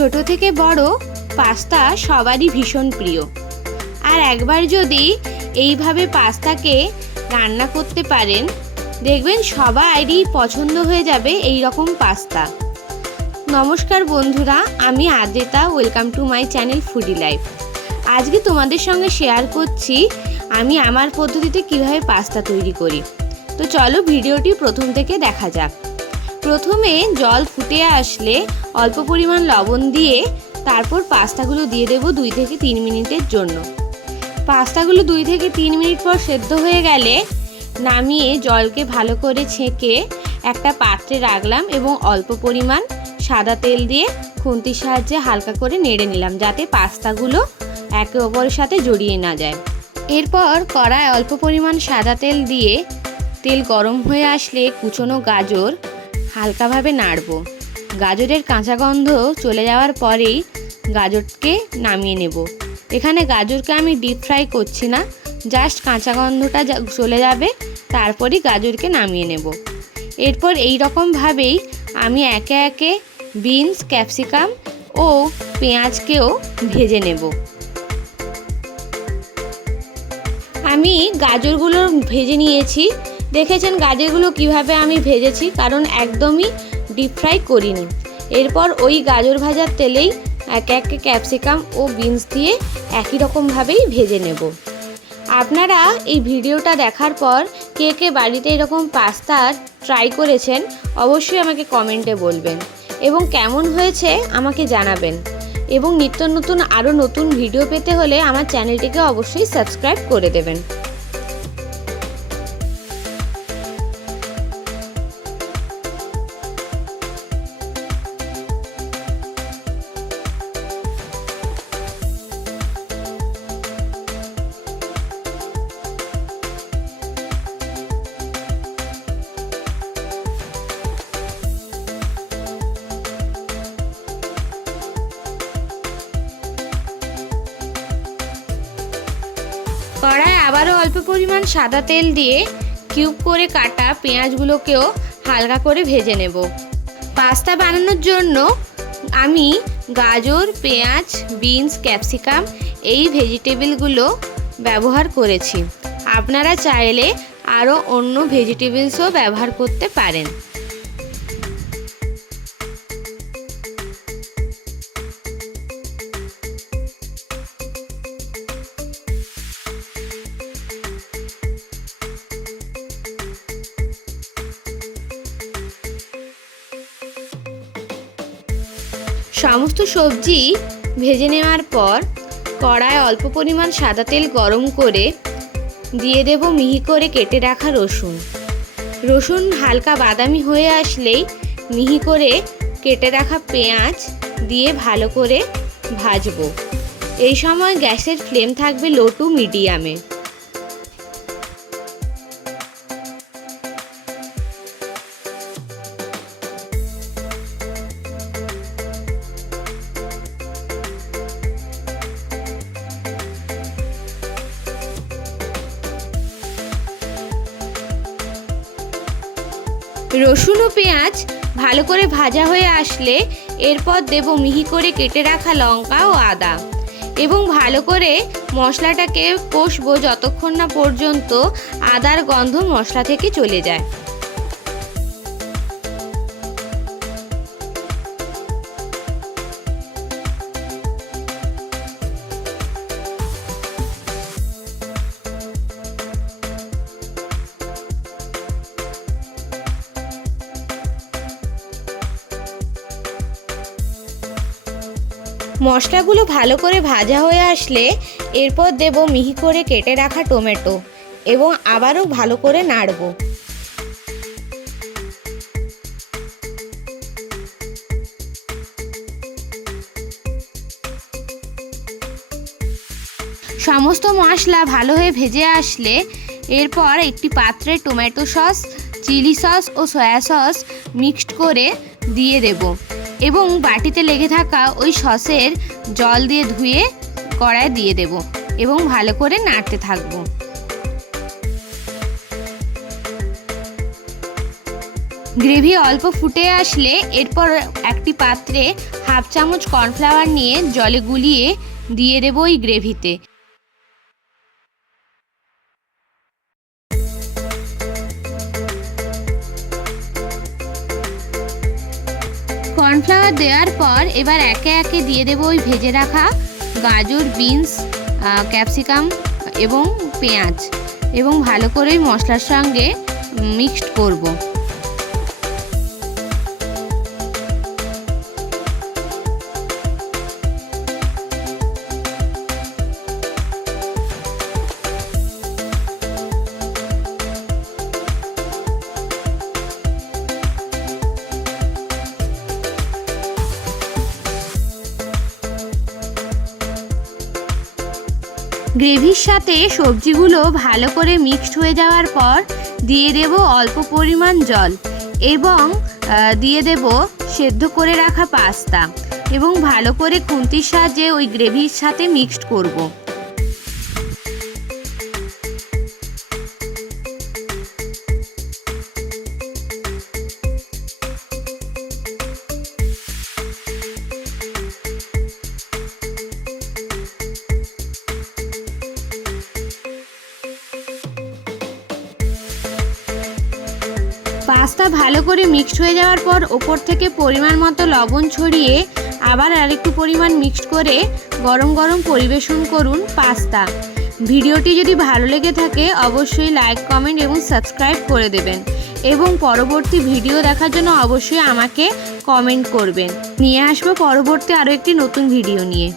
ছোট থেকে বড় পাস্তা সবারই ভীষণ প্রিয়। আর একবার যদি এইভাবে পাস্তাকে রান্না করতে পারেন, দেখবেন সবারই পছন্দ হয়ে যাবে এই রকম পাস্তা। নমস্কার বন্ধুরা, আমি Adrita, welcome to my channel foodie life. আজকে তোমাদের সঙ্গে শেয়ার করছি আমি আমার পদ্ধতিতে কিভাবে পাস্তা তৈরি করি। তো চলো ভিডিওটি প্রথম থেকে দেখা যাক। প্রথমে জল ফুটে আসলে অল্প পরিমাণ লবণ দিয়ে তারপর পাস্তাগুলো দিয়ে দেব 2 থেকে 3 মিনিটের জন্য। পাস্তাগুলো 2 থেকে 3 মিনিট পর সেদ্ধ হয়ে গেলে নামিয়ে জলকে ভালো করে ছেঁকে একটা পাত্রে রাখলাম এবং অল্প পরিমাণ সাদা তেল দিয়ে খুন্তির সাহায্যে হালকা করে নেড়ে নিলাম, যাতে পাস্তাগুলো একে অপরের সাথে জড়িয়ে না যায়। এরপর কড়ায় অল্প পরিমাণ সাদা তেল দিয়ে তেল গরম হয়ে আসলে কুচনো গাজর হালকাভাবে নাড়ব। গাজরের কাঁচা গন্ধ চলে যাওয়ার পরেই গাজরকে নামিয়ে নেব। এখানে গাজরকে আমি ডিপ ফ্রাই করছি না, জাস্ট কাঁচা গন্ধটা চলে যাবে, তারপরই গাজরকে নামিয়ে নেব। এরপর এই রকমভাবেই আমি একে একে বিনস, ক্যাপসিকাম ও পেঁয়াজকেও ভেজে নেব। আমি গাজরগুলো ভেজে নিয়েছি। দেখেছেন গাজরগুলো কিভাবে আমি ভেজেছি, কারণ একদমই ডিপ ফ্রাই করিনি। এরপর ওই গাজর ভাজার তেলেই একে একে ক্যাপসিকাম ও বিনস দিয়ে একই রকমভাবেই ভেজে নেব। আপনারা এই ভিডিওটা দেখার পর কে কে বাড়িতে এরকম পাস্তা ট্রাই করেছেন অবশ্যই আমাকে কমেন্টে বলবেন এবং কেমন হয়েছে আমাকে জানাবেন। এবং নিত্য নতুন আরও নতুন ভিডিও পেতে হলে আমার চ্যানেলটিকে অবশ্যই সাবস্ক্রাইব করে দেবেন। কড়ায় আবারও অল্প পরিমাণ সাদা তেল দিয়ে কিউব করে কাটা পেঁয়াজগুলোকেও হালকা করে ভেজে নেব। পাস্তা বানানোর জন্য আমি গাজর, পেঁয়াজ, বিনস, ক্যাপসিকাম এই ভেজিটেবলগুলো ব্যবহার করেছি। আপনারা চাইলে আরও অন্য ভেজিটেবলসও ব্যবহার করতে পারেন। সমস্ত সবজি ভেজে নেওয়ার পর কড়ায় অল্প পরিমাণ সাদা তেল গরম করে দিয়ে দেব মিহি করে কেটে রাখা রসুন। রসুন হালকা বাদামি হয়ে আসলেই মিহি করে কেটে রাখা পেঁয়াজ দিয়ে ভালো করে ভাজবো। এই সময় গ্যাসের ফ্লেম থাকবে লো টু মিডিয়ামে। রসুন ও পেঁয়াজ ভালো করে ভাজা হয়ে আসলে এরপর দেব মিহি করে কেটে রাখা লঙ্কা ও আদা এবং ভালো করে মশলাটাকে কষবো যতক্ষণ না পর্যন্ত আদার গন্ধ মশলা থেকে চলে যায়। মশলাগুলো ভালো করে ভাজা হয়ে আসলে এরপর দেব মিহি করে কেটে রাখা টমেটো এবং আবারও ভালো করে নাড়ব। সমস্ত মশলা ভালো হয়ে ভেজে আসলে এরপর একটি পাত্রে টমেটো সস, চিলি সস ও সয়া সস মিক্সড করে দিয়ে দেব এবং বাটিতে লেগে থাকা ওই সসের জল দিয়ে ধুয়ে কড়ায় দিয়ে দেব এবং ভালো করে নাড়তে থাকবো। গ্রেভি অল্প ফুটে আসলে এরপর একটি পাত্রে হাফ চামচ কর্নফ্লাওয়ার নিয়ে জলে গুলিয়ে দিয়ে দেবো এই গ্রেভিতে। কর্নফ্লাওয়ার দেওয়ার পর এবার একে একে দিয়ে দেবো ওই ভেজে রাখা গাজর, বিনস, ক্যাপসিকাম এবং পেঁয়াজ এবং ভালো করে মশলার সঙ্গে মিক্সড করব। গ্রেভির সাথে সবজিগুলো ভালো করে মিক্সড হয়ে যাওয়ার পর দিয়ে দেব অল্প পরিমাণ জল এবং দিয়ে দেব সেদ্ধ করে রাখা পাস্তা এবং ভালো করে খুন্তির সাহায্যে ওই গ্রেভির সাথে মিক্সড করব। পাস্তা ভালো করে মিক্সড হয়ে যাওয়ার পর ওপর থেকে পরিমাণ মতো লবণ ছড়িয়ে আবার আরেকটু পরিমাণ মিক্সড করে গরম গরম পরিবেশন করুন পাস্তা। ভিডিওটি যদি ভালো লেগে থাকে অবশ্যই লাইক, কমেন্ট এবং সাবস্ক্রাইব করে দেবেন এবং পরবর্তী ভিডিও দেখার জন্য অবশ্যই আমাকে কমেন্ট করবেন। নিয়ে আসবো পরবর্তী আরও একটি নতুন ভিডিও নিয়ে।